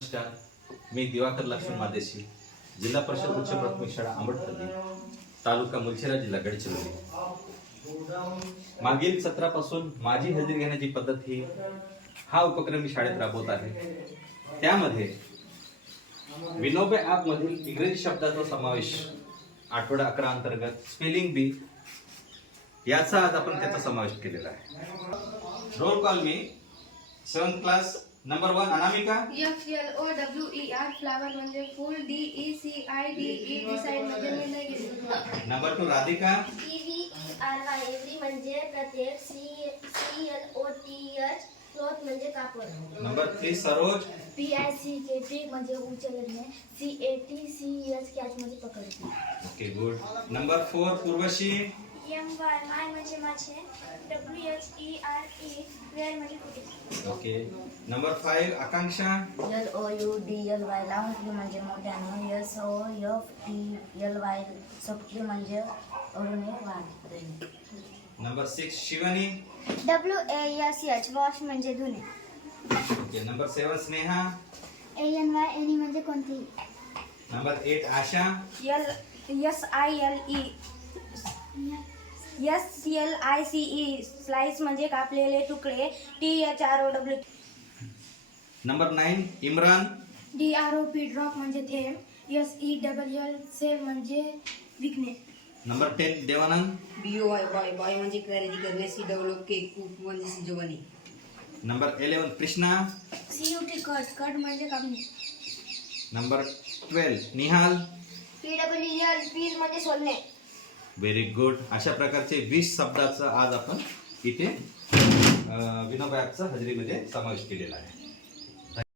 नमस्कार, मी दिवाकर लक्ष्मण मादेशी, जिल्हा परिषद उच्च प्राथमिक शाळा आंबटपल्ली, तालुका मुलशिरा, जिल्हा गडचिरोली. मागील सत्रापासून माझी हजेरी घेण्याची पद्धत ही हा उपक्रम मी शाळेत राबवत आहे. त्यामध्ये विनोबे ॲप मधील इंग्रजी शब्दाचा समावेश आठवडा 11 अंतर्गत स्पेलिंग बी याचा आज आपण त्याचा समावेश केलेला आहे. रोल कॉल मी 7th क्लास नंबर 1 अनामिका. FLOWER फ्लावर म्हणजे फुल. DECIDE डिसाइड म्हणजे निर्णय घेणे. नंबर 2 राधिका. EVERY एव्हरी म्हणजे प्रत्येक. CLOTH क्लॉथ म्हणजे कापड. नंबर 3 सरोज. PICK पिक म्हणजे उचलणे. CATCH कॅच म्हणजे पकडणे. Okay good. Number 4 Urvashi. MY माय म्हणजे माझे. WHERE वेअर म्हणजे कुठे. ओके. नंबर 5 आकांक्षा. LOUDLY लाउंडली म्हणजे मोठ्याने. SOFTLY सोफ्टली म्हणजे ओढणे वाढणे. नंबर 6 शिवानी. WASH वॉश म्हणजे धुणे. Okay. Number 7 Sneha. ANY any म्हणजे कोणतीही. नंबर 8 आशा. SLICE स्लाइस म्हणजे कापलेले तुकडे. THROW number 9 Imran. DROP drop म्हणजे थेंब. SELL सेल म्हणजे विकणे. Number 10 Devanand. BOY buy buy म्हणजे खरेदी करणे. CWK कूक म्हणजे शिजवणे. नंबर 11 कृष्णा. CUT कट म्हणजे कापणे. नंबर 12 निहाल. PWL पील म्हणजे सोलणे. Very good. अशा प्रकारचे 20 शब्दाचा आज आपण इथे विनोबा ॲपचा हजेरीमध्ये समावेश केलेला आहे.